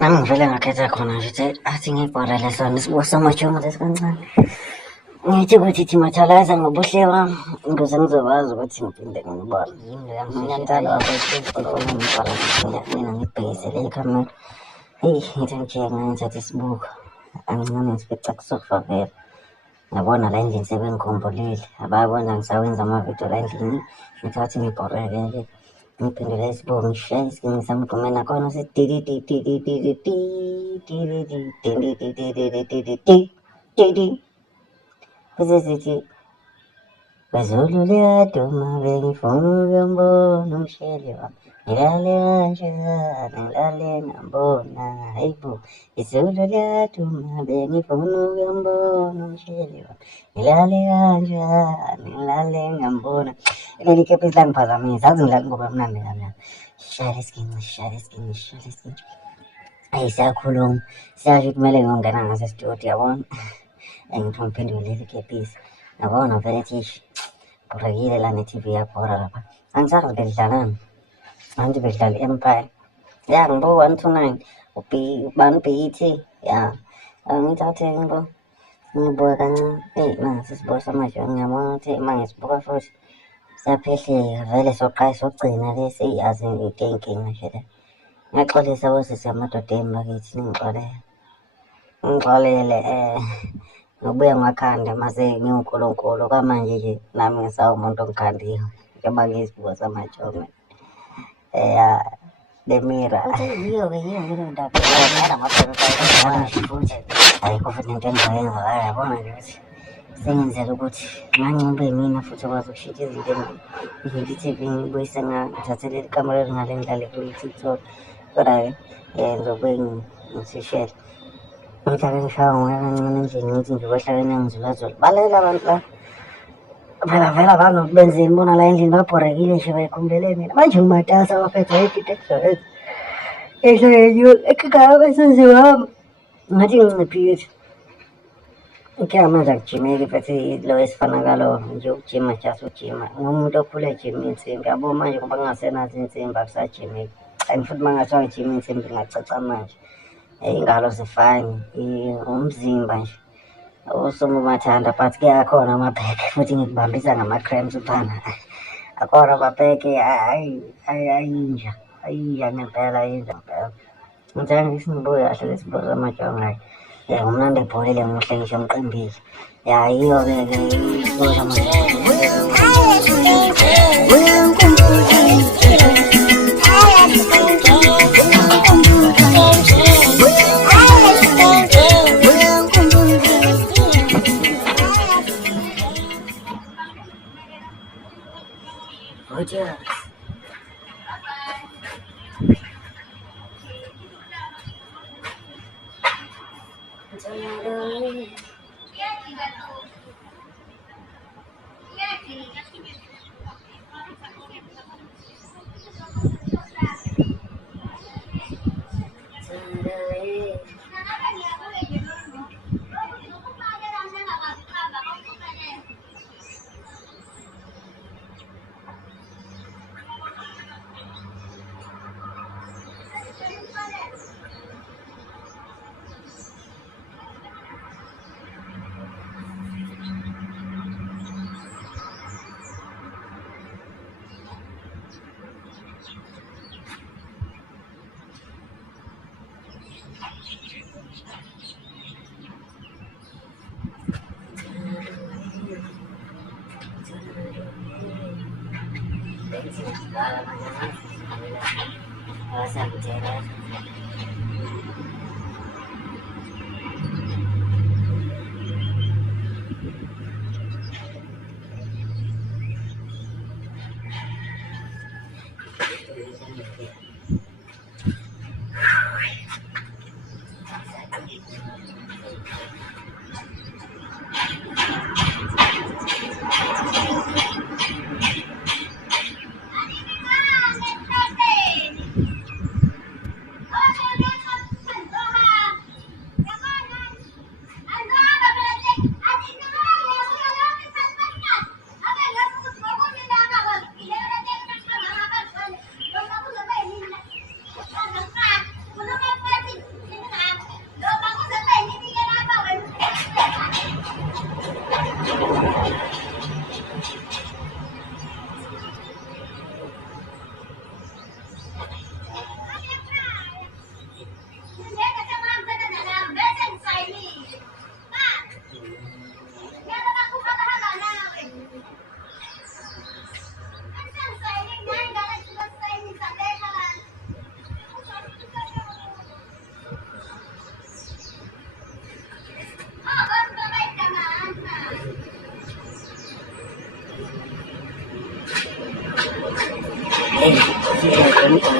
Nami ngivele ngakhetha khona nje ukuthi athi ngibhorele sona isibuko samajomo lesi kancane. Ngithi ukuthi thimathalaza ngobuhle bami ukuze ngizokwazi ukuthi ngiphinde ngibone. Ngiyantala wakwefoni ngibhala mina ngibhekisele ikhamera. Eyi ngithi ngijike ngithatha isibuko. Angincane ngifica kusofa vele. Ngabona la endlini sebengikhumbulile. Abayabona ngisawenza amavidiyo la endlini. Ngithathi ngibhoreke-ke. Ngiphendule isibuko ngishaye isigini sami gqume nakhona sithi bese sithi Bezulu liyaduma bengifuna ukuyambona umsheli wami ngilale kanjani ngilale ngambona hayibo izulu liyaduma bengifuna ukuyambona umsheli wami ngilale kanjani ngilale ngambona. Leli kepisi langiphazamisa azi ngilale ngoba mnandi kamnandi. Shaya isigini. Ayi siyakhuluma siyasho ukuthi kumele ngiyongena ngaso studio yabona. Ngithi ngiphendule leli kepisi yabona vele thishi bhorekile la ne-TV yabhora lapha. Angisazi bedlalani angithi bedlala i-Empire ya ngibuka 129 ubani u-BET ya ngithathe ngibuka kancane. Eyi nasi isibuko samajomo ngiyabona ukuthi uma ngisibuka futhi siyaphehleka vele sokugcina lesi yazi into eyinkinga nje le. Ngiyaxolisa bosisi amadodeni bakithi ngixolele ngobuya ngiwakhanda mase ngiwunkulunkulu kwamanje nje nami ngisawumuntu ongikhandiwe njengoba ngiyisibuko samajomo. Lemira yiyo-ke leyo ndaba ayikho futhi into engizoyenza la yabona nje ukuthi sengenzela ukuthi ngangibe mina futhi okwazi ukushintsha izinto ngithi i-TV ngibuyise ngithathe leli kamera ngale ngidlale kwi-TikTok kodwa-ke ngizobuye ngisishele. Ngihlale ngishaywa ngoya kancane endlini ngithi nje kwehlakeni yangizulazula balela abantu la vele abanokuthi benzeni bona la endlini babhorekile nje bayikhumbulele mina manje ngimatasa abaphethe ayiphi into ehleleyo ekhikhaya besenziwa ngathi nginciphile. Ngikhe manje akujimeki futhi lo esifanakalo nje ukujima just ujima ngumuntu okhule ejima insimbi yabo manje ngoba kungasenazo insimbi akusajimeki. And futhi uma ngathiwa ngijima insimbi ngacaca manje ingalo zifani umzimba nje usumumathanda but kuyakhona amabheke futhi ngikubambisa ngama-cramps uphana akhona amabheke ayinja ngempela ayinja ngempela. Ngithanda ngisingibuke kahle lesibuko samajomo hhayi ngumnandi ebholile muhle ngisho ngiqembile ya yiyo-ke isibuko samajomo.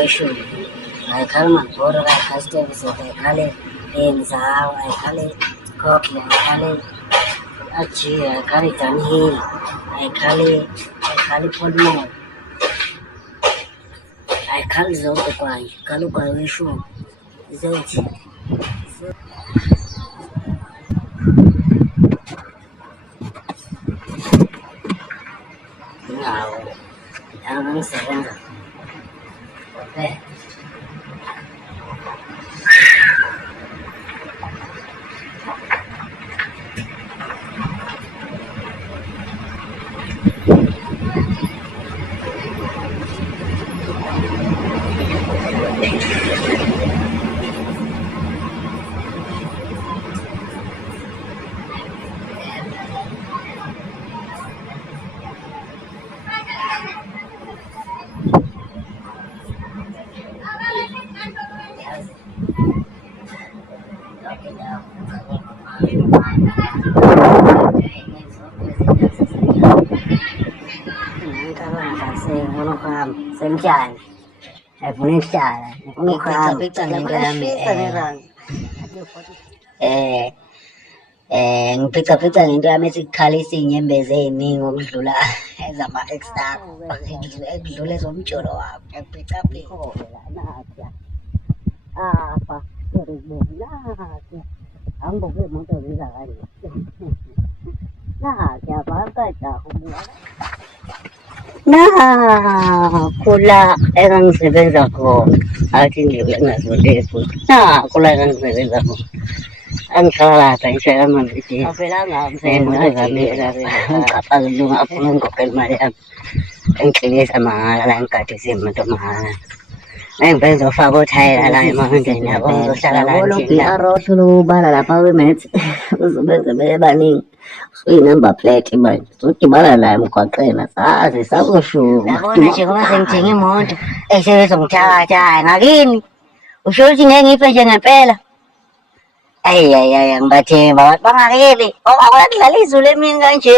issue. I call my border, I cast it, I call it Enza, I call it Cocky, I call it Achi, I call it Tanhill, I call it Podmo, I call it Zokopai, Kaluka issue. Zoti. Now, I'm saying, okay. Xem trải phụ nữ trải phụ nữ khoa ngiphica ngento yami ethi kukhalisa iy'nyembezi ey'ningi okudlula ezama-extra ekudlula ezomjolo wakho ngiyakuphica nakuya apha nakuya angiboke imoto ziza kanje nakuya bakajaha nakula engangisebenza khona athi ndlule ngazole futhi nakula engangisebenza khona angihlala lapha ngishayela amanzi imoto zami ngicaphazela afuna ungikhokhela imali yami engigxilisa mahhala la ngigadisa iy'moto mahhala engibenza ofaka othayela la emahondweni yabo ngizohlala la hlula ukubala lapha kwimethi uzobenza bebe baningi usuyi-number plate manje uzodibana naye emgwaqeni saze sakushuma yabona nje ngoba sengithenga imoto esebezongithatha ngakini usho ukuthi ngeke ngife nje ngempela ngibathemba abantu bangakeli ngoba kuyadlala izulu emini kanje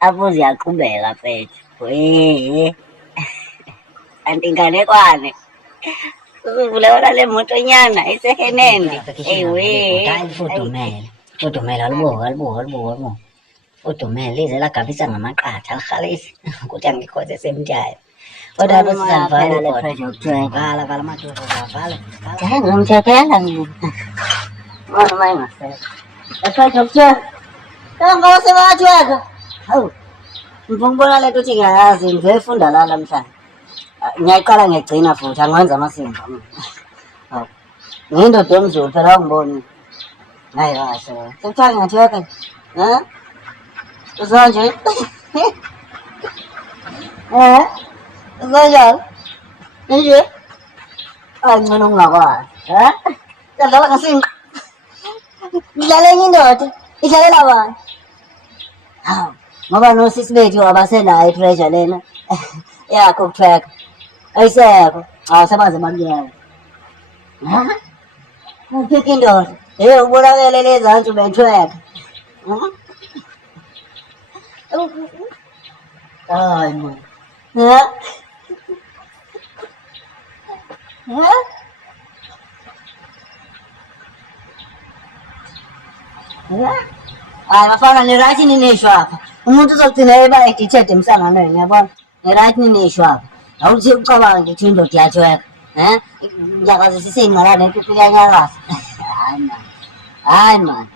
afuze yaqhubeka mfethu kanti inganekwane uzivulewona le moto nyana isehenende Fudumele alibuko Fudumele lize lagabisa ngamaqatha lihalise ukuthi angikhoze semtyayo kodwa apho sizamvala le project vala amadoda vala hayi ngomthephela ngona mayingasela le project ngose bathi wena hawu ngibona le nto uthi ngiyayazi ngizofunda la namhlanje ngiyayiqala ngiyagcina futhi angiwenza amasimba hawu ngindoda yomzulu phela ungiboni hayi kahle sekuthiwa ngiyatheka uzonje uzonjani nje ngcono ungakwazi sadlala ngasinqa ngidlale enye indoda idlalela bani hawu ngoba nosisi bethu abasenayo ipressure lena yakho ukutrack ayisekho sebaze bakuyela uphika indoda ubonakele lezansi ubetrack hayi man hayi bafana ni-right ninesho apha umuntu uzogcina eba addicted emhlanganweni yabona ni-right ninesho apha awuthi ucabanga nje ukuthi indoda iyathweka nyakazisise iy'ngqalane empiphi kuyanyakaza hayi man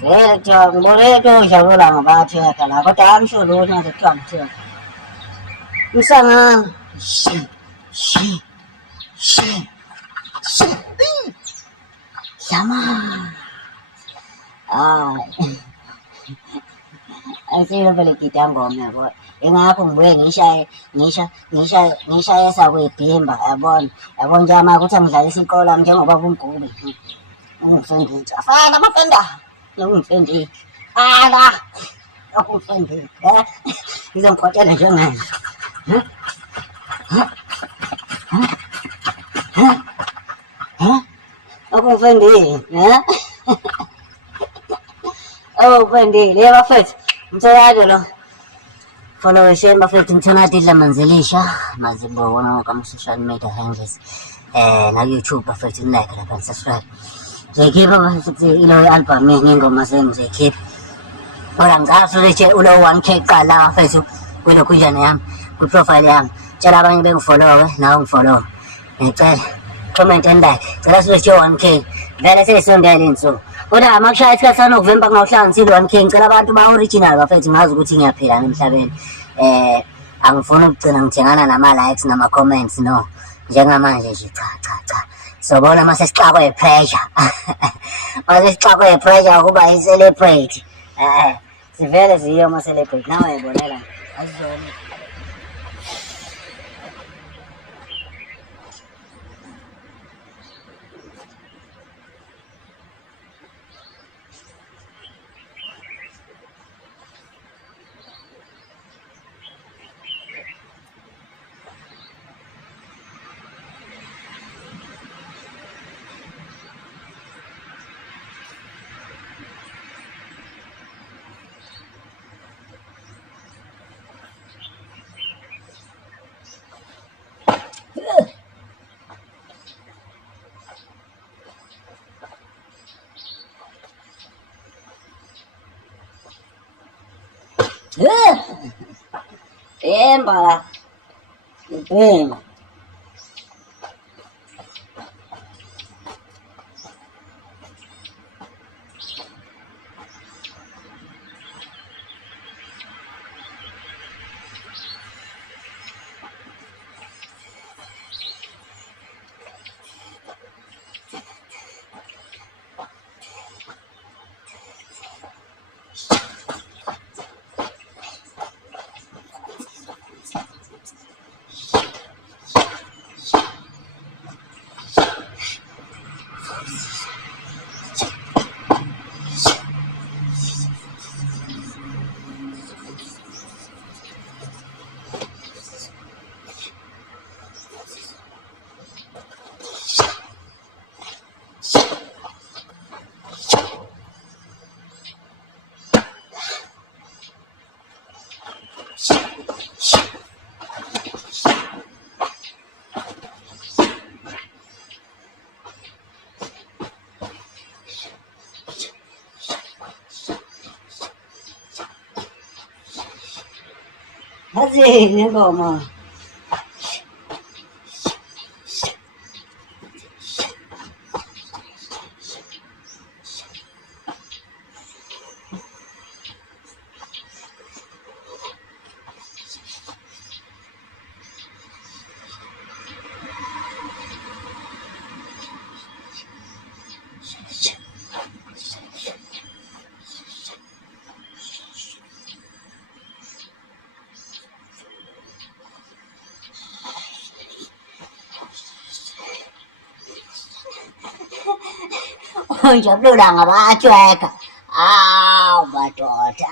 vele kuthiwa ngibone into ojabula ngabatheka la kodwa angisho lutho nje kuthiwa ngitheka mhlangano Llama. Hayi. Ayisilo vele gida ngoma yabo. Engakho ngibuye ngishaye sakwebhimba yabona. Yabona nje ama ukuthi angidlalisa iqola njengoba kumgube. Ungifundile. Afana abafenda. Ungifundile. Ala. Ungifundile. Ngizongikhothela njengani. Ungifundile. Oh, ufundile. Yebo mfethu. Mtholayo lo. followesheni bafethu ngithona Didla Manzelisha mazibona kama social media handles na-YouTube bafethu like lapha ni-subscribe ngizoyikhipha bafethu ilo album ngengoma sengizoyikhipha kodwa ngicathi ukuthi ulo 1K kuqala bafethu kwelokhu njani yami kwiprofile yami tshela abanye bengifollowe nawe ungifollow ngicela comment and like cela silethe 1K vele sesondele insuku kodwa makushaya isikhathi sanoVemba kungawuhlanganisile 1K ngicela abantu ba-original bafethu ngazi ukuthi ngiyaphila emhlabeni angifuni ukugcina ngithengana nama-likes nama-comments no njengamanje nje cha sobona mase sixakwe yi-pressure mase sixakwe yi-pressure ukuba i-celebrate sivele ziyo ama-celebrate nawe yibonela azizona Pemba, pemba. Hadi ne ngoma Ngiyabulela ngabajweka madoda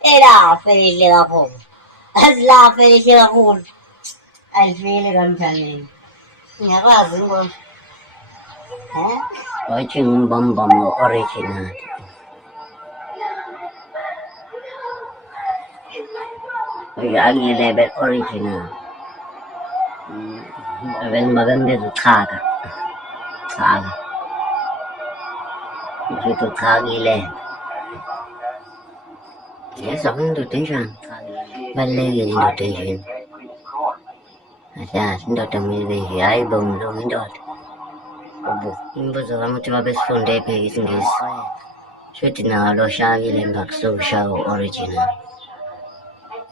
elafele kakhulu azilafele kakhulu ayifile kanjani ngiyakwazi ngibona wathi ngimbambama original angilebe original maganda uchaga chaga itu kagile ya sabun tu tension balik ini tu tension ada sudah temu ini ay bom lo ini dot obo imbo zaman cuma best friend deh pergi singgis sudah lo syagi lembak so syau original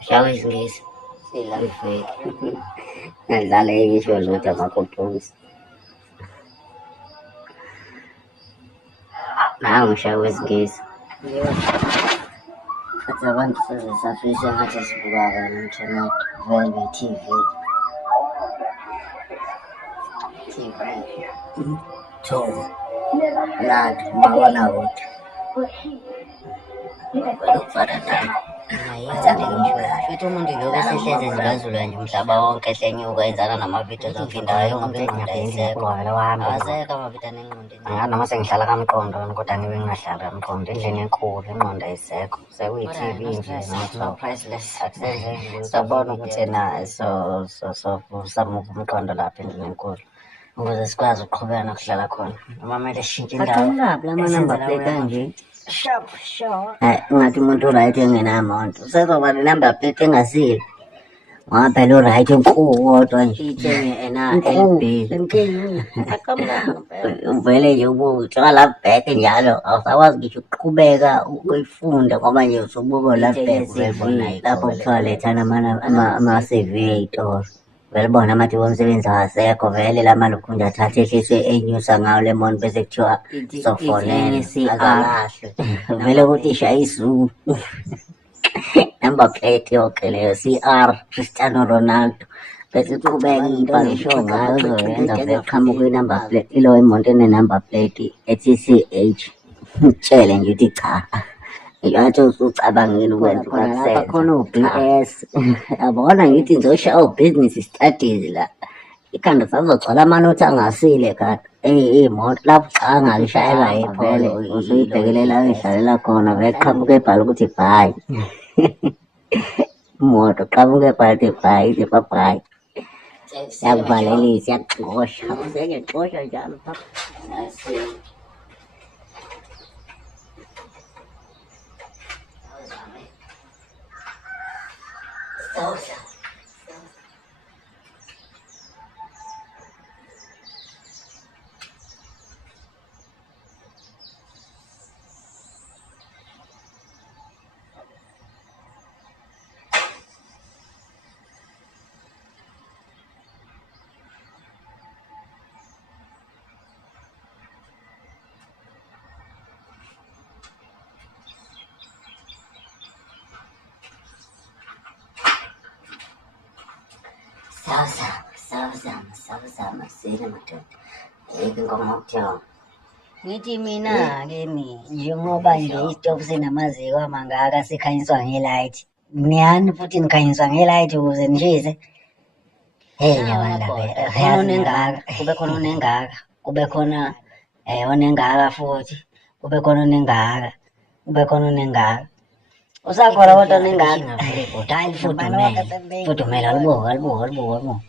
syagi singgis sila fake nanti lagi jual macam aku terus Now show is guys. At the one for the sufficient access to our internet, Velvet TV. So, not Mawana wood. Look for the time. Ngiyayithanda ngisho futhi umuntu lokhu esehleze zibazula nje umhlaba wonke ehlenyuka enzana namavidiyo azophindayo ngoba ingqondo ayisekho awasekho amavidiyo anengqondo noma sengihlala kamqondo kodwa ngibe ngingahlali kamqondo endlini enkulu ingqondo ayisekho sekuyi-TV nje priceless sabona ukuthi na samuva umqondo lapha endlini enkulu ukuze sikwazi ukuqhubeka nokuhlala khona noma kumele sishintshe indawo la-number plate kanje ngathi umuntu right engenamonto usezoba ne-number plate engasile ngoba phela u-right mkhulu kodwa nje ithenge LB uvele nje ubuka la back njalo awusakwazi ngisho ukuqhubeka ukuyifunda ngoba nje usubuka la back lapho kuthiwa lethana ama-CV ey'tolo vele bona amathuba omsebenzi awasekho vele la malokhu nje athathe ehlise enyusa ngawo le monto bese kuthiwa sofonela azalahle vele ukuthi ishaye izulu number plate yonke leyo CR Cristiano Ronaldo bese uqhubeka ibhale isho ngayo uzoyenza vele qhamuka i-number plate ilo imoto ene-number plate ethi CH utshele nje uthi cha yathi usucabangile ukwenza lapha khona u-BS yabona ngithi ngizoshaya u-business studies la ikhanda sazogcwala amanothi angasile kade iy'moto lapho cha ngangishayela vele usuyibhekelela uy'hlalela khona vele qhamuka ebhala ukuthi bhayi imoto qhamuka ebhala ukuthi bhayi ithi babhayi yakuvalelisa yakuxosha usengexosha njalo Sawa sina madoda yeke ingoma okuthiwa ngithi mina-ke njengoba nje isitofu sinamaziko amangaka sikhanyiswa nge-light niyani futhi nikhanyiswa nge-light ukuze nishise nyabana khona onengaka kube khona onengaka kube khona onengaka futhi kube khona onengaka kube khona onengaka usakhola kodwa onengaka hayi lifudumele alibuka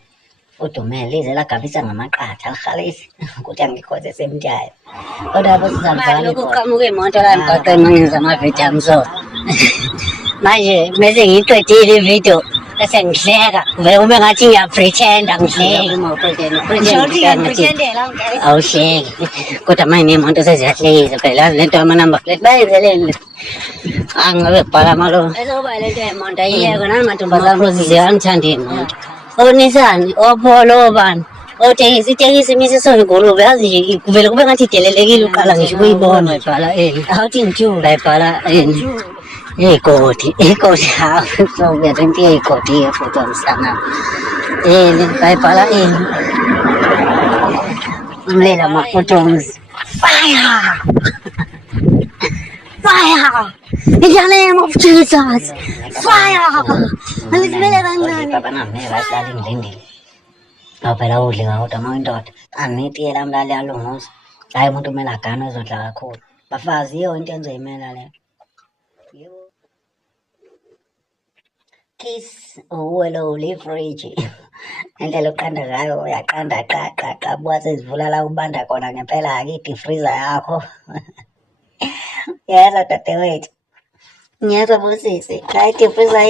udumele lize lagabisa ngamaqatha lihalise ukuthi angikhoze semtyayo kodwa lapho sizalivana ukuqhamuka iy'moto la emgaqeni mangenza amavidiyo amso manje mese ngiyiqedile ividiyo bese ngihleka vele kube ngathi ngiyapretenda ngihleki awuhleki kodwa manje ney'moto seziyahlekisa phela yazi lento yama-number plate bayenzeleni angabe kubhala amalunga ezoba lento yemonto ayiyeko nanamantombazane futhi ziyangithanda iy'moto onisani opholo obani othengisa itekisi imise soyingulube yazi nje kuvele kube ngathi idelelekile uqala ngisho ukuyibona ibhala awuthi ngitshula ibhala ikoti hawu sokuyeza into yey'koti-ke futhi wamsana bayibhala umlela ama-photos fire in the name of Jesus fire alisibele kancane bahlala ngilindile phela udle ngakodwa uma uyindoda anitiye lami lali yalunguza hayi umuntu kumele agane ezodla kakhulu bafazi yiyo into enzoyimela leyo kiss uwelowule ifriji indlela oqanda ngayo uyaqanda qa buka sezivula la ubanda khona ngempela akithi freezer yakho yeza dadewethu ngiyeza busisi hayi freezer